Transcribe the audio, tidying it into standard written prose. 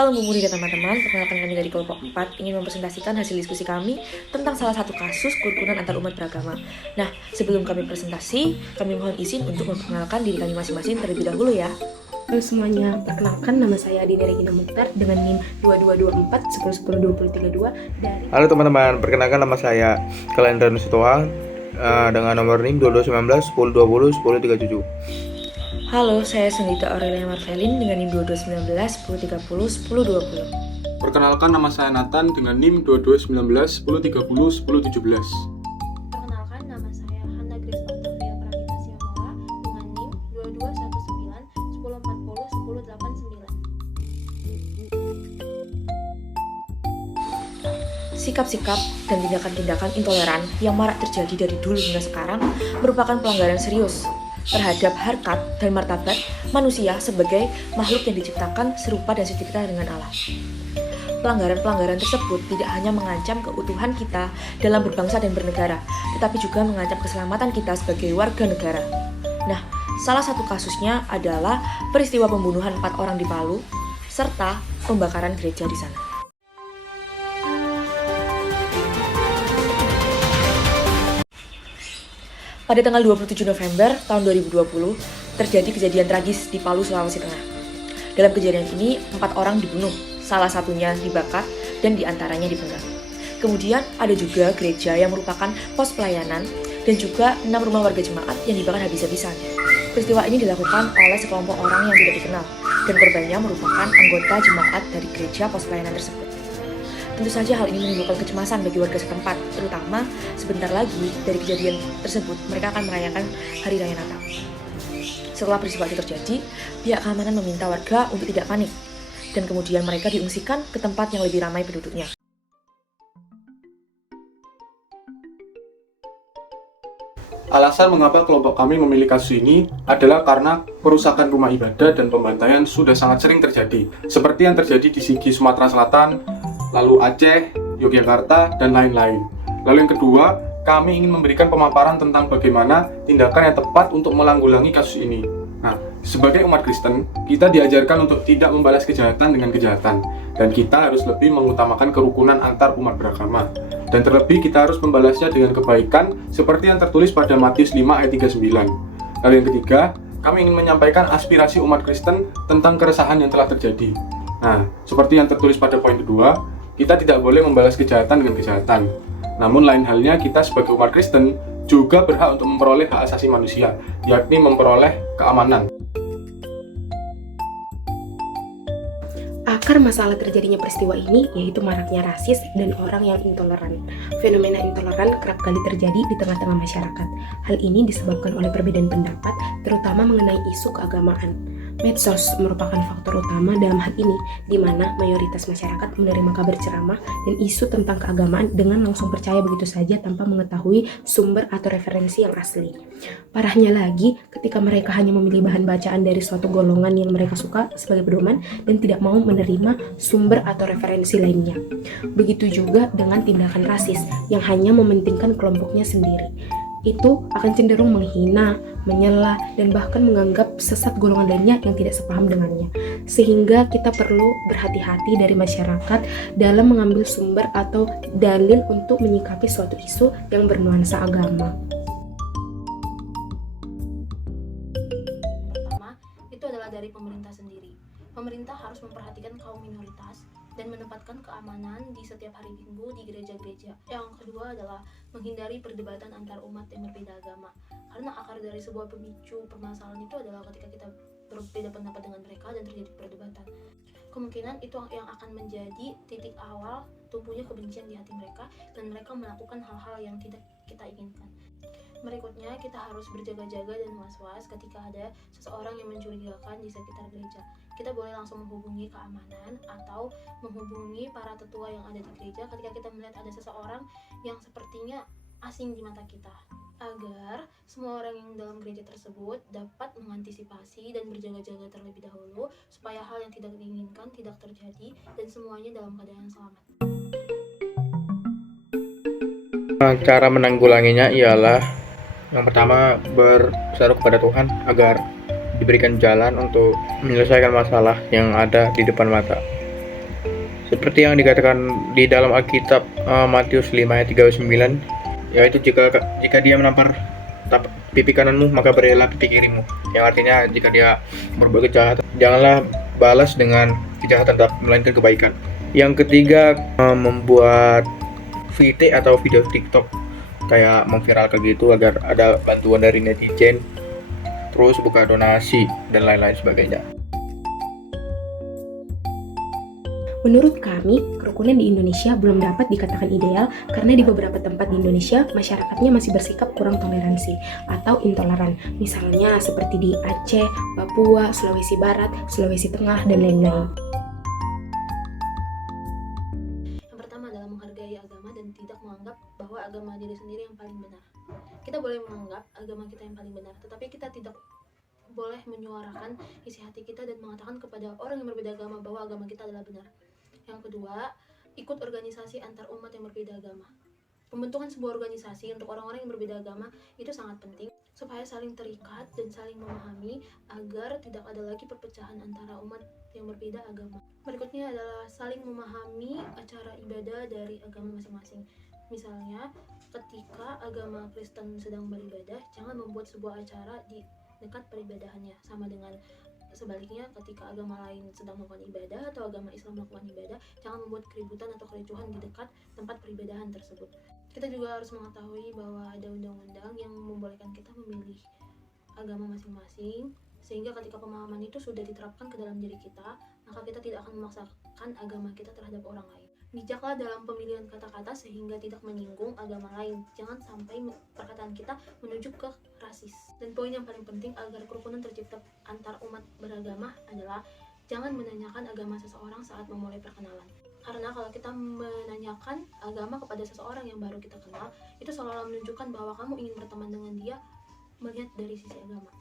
Shalom Bu Muri dan teman-teman, perkenalkan kami dari kelompok 4 ingin mempresentasikan hasil diskusi kami tentang salah satu kasus kerukunan antar umat beragama. Nah, sebelum kami presentasi, kami mohon izin untuk memperkenalkan diri kami masing-masing terlebih dahulu ya. Halo semuanya, perkenalkan nama saya Dina Regina Mukhtar dengan NIM 2224 1010 2032 dari... Halo teman-teman, perkenalkan nama saya Kalendra Nusitoa dengan nomor NIM 2219 1020 1037. Halo, saya Sendita Aurelia Marvelin dengan NIM 2219 1030 1020. Perkenalkan nama saya Nathan dengan NIM 2219 1030 1017. Perkenalkan, nama saya Hana Grace Octavia Pranita Siamora dengan NIM 2219 1040 1089. Sikap-sikap dan tindakan-tindakan intoleran yang marak terjadi dari dulu hingga sekarang merupakan pelanggaran serius terhadap harkat dan martabat manusia sebagai makhluk yang diciptakan serupa dan secerita dengan Allah. Pelanggaran-pelanggaran tersebut tidak hanya mengancam keutuhan kita dalam berbangsa dan bernegara, tetapi juga mengancam keselamatan kita sebagai warga negara. Nah, salah satu kasusnya adalah peristiwa pembunuhan 4 orang di Palu, serta pembakaran gereja di sana. Pada tanggal 27 November tahun 2020, terjadi kejadian tragis di Palu, Sulawesi Tengah. Dalam kejadian ini, 4 orang dibunuh, salah satunya dibakar dan diantaranya dipenggal. Kemudian ada juga gereja yang merupakan pos pelayanan dan juga 6 rumah warga jemaat yang dibakar habis-habisan. Peristiwa ini dilakukan oleh sekelompok orang yang tidak dikenal dan korbannya merupakan anggota jemaat dari gereja pos pelayanan tersebut. Tentu saja hal ini menimbulkan kecemasan bagi warga setempat, terutama sebentar lagi dari kejadian tersebut mereka akan merayakan Hari Raya Natal. Setelah peristiwa itu terjadi, pihak keamanan meminta warga untuk tidak panik, dan kemudian mereka diungsikan ke tempat yang lebih ramai penduduknya. Alasan mengapa kelompok kami memilih kasus ini adalah karena perusakan rumah ibadah dan pembantaian sudah sangat sering terjadi, seperti yang terjadi di Sigi, Sumatera Selatan, lalu Aceh, Yogyakarta, dan lain-lain. Lalu yang kedua, kami ingin memberikan pemaparan tentang bagaimana tindakan yang tepat untuk melanggulangi kasus ini. Nah, sebagai umat Kristen, kita diajarkan untuk tidak membalas kejahatan dengan kejahatan, dan kita harus lebih mengutamakan kerukunan antar umat beragama. Dan terlebih kita harus membalasnya dengan kebaikan seperti yang tertulis pada Matius 5 ayat 39. Lalu yang ketiga, kami ingin menyampaikan aspirasi umat Kristen tentang keresahan yang telah terjadi. Nah, seperti yang tertulis pada poin kedua, kita tidak boleh membalas kejahatan dengan kejahatan. Namun lain halnya kita sebagai umat Kristen juga berhak untuk memperoleh hak asasi manusia, yakni memperoleh keamanan. Akar masalah terjadinya peristiwa ini yaitu maraknya rasis dan orang yang intoleran. Fenomena intoleran kerap kali terjadi di tengah-tengah masyarakat. Hal ini disebabkan oleh perbedaan pendapat, terutama mengenai isu keagamaan. Medsos merupakan faktor utama dalam hal ini, di mana mayoritas masyarakat menerima kabar ceramah dan isu tentang keagamaan dengan langsung percaya begitu saja tanpa mengetahui sumber atau referensi yang asli. Parahnya lagi, ketika mereka hanya memilih bahan bacaan dari suatu golongan yang mereka suka sebagai pedoman dan tidak mau menerima sumber atau referensi lainnya. Begitu juga dengan tindakan rasis yang hanya mementingkan kelompoknya sendiri. Itu akan cenderung menghina, menyela, dan bahkan menganggap sesat golongan lainnya yang tidak sepaham dengannya. Sehingga kita perlu berhati-hati dari masyarakat dalam mengambil sumber atau dalil untuk menyikapi suatu isu yang bernuansa agama. Pertama, itu adalah dari pemerintah sendiri. Pemerintah harus memperhatikan kaum minoritas dan menempatkan keamanan di setiap hari Minggu di gereja-gereja. Yang kedua adalah menghindari perdebatan antar umat yang berbeda agama. Karena akar dari sebuah pemicu permasalahan itu adalah ketika kita berbeda pendapat dengan mereka dan terjadi perdebatan. Kemungkinan itu yang akan menjadi titik awal tumbuhnya kebencian di hati mereka dan mereka melakukan hal-hal yang tidak kita inginkan. Berikutnya, kita harus berjaga-jaga dan was-was ketika ada seseorang yang mencurigakan di sekitar gereja. Kita boleh langsung menghubungi keamanan atau menghubungi para tetua yang ada di gereja ketika kita melihat ada seseorang yang sepertinya asing di mata kita, agar semua orang yang dalam gereja tersebut dapat mengantisipasi dan berjaga-jaga terlebih dahulu supaya hal yang tidak diinginkan tidak terjadi dan semuanya dalam keadaan selamat. Cara menanggulanginya ialah yang pertama berseru kepada Tuhan agar diberikan jalan untuk menyelesaikan masalah yang ada di depan mata. Seperti yang dikatakan di dalam Alkitab Matius 5 ayat 39, yaitu jika dia menampar pipi kananmu, maka berilah pipi kirimu. Yang artinya jika dia berbuat kejahatan, janganlah balas dengan kejahatan, melainkan kebaikan. Yang ketiga, membuat VT atau video TikTok, kayak memviralkan gitu agar ada bantuan dari netizen, terus buka donasi dan lain-lain sebagainya. Menurut kami, kerukunan di Indonesia belum dapat dikatakan ideal karena di beberapa tempat di Indonesia masyarakatnya masih bersikap kurang toleransi atau intoleran. Misalnya seperti di Aceh, Papua, Sulawesi Barat, Sulawesi Tengah, dan lain-lain. Yang pertama adalah menghargai agama dan tidak menganggap bahwa agama diri sendiri yang paling benar. Kita boleh menganggap agama kita yang paling benar, tetapi kita tidak boleh menyuarakan isi hati kita dan mengatakan kepada orang yang berbeda agama bahwa agama kita adalah benar. Yang kedua, ikut organisasi antar umat yang berbeda agama. Pembentukan sebuah organisasi untuk orang-orang yang berbeda agama itu sangat penting supaya saling terikat dan saling memahami agar tidak ada lagi perpecahan antara umat yang berbeda agama. Berikutnya adalah saling memahami acara ibadah dari agama masing-masing. Misalnya, ketika agama Kristen sedang beribadah, jangan membuat sebuah acara di dekat peribadahannya. Sama dengan sebaliknya, ketika agama lain sedang melakukan ibadah atau agama Islam melakukan ibadah, jangan membuat keributan atau kericuhan di dekat tempat peribadahan tersebut. Kita juga harus mengetahui bahwa ada undang-undang yang membolehkan kita memilih agama masing-masing, sehingga ketika pemahaman itu sudah diterapkan ke dalam diri kita, maka kita tidak akan memaksakan agama kita terhadap orang lain. Bijaklah dalam pemilihan kata-kata sehingga tidak menyinggung agama lain. Jangan sampai perkataan kita menuju ke rasis. Dan poin yang paling penting agar kerukunan tercipta antar umat beragama adalah jangan menanyakan agama seseorang saat memulai perkenalan. Karena kalau kita menanyakan agama kepada seseorang yang baru kita kenal, itu seolah-olah menunjukkan bahwa kamu ingin berteman dengan dia melihat dari sisi agama.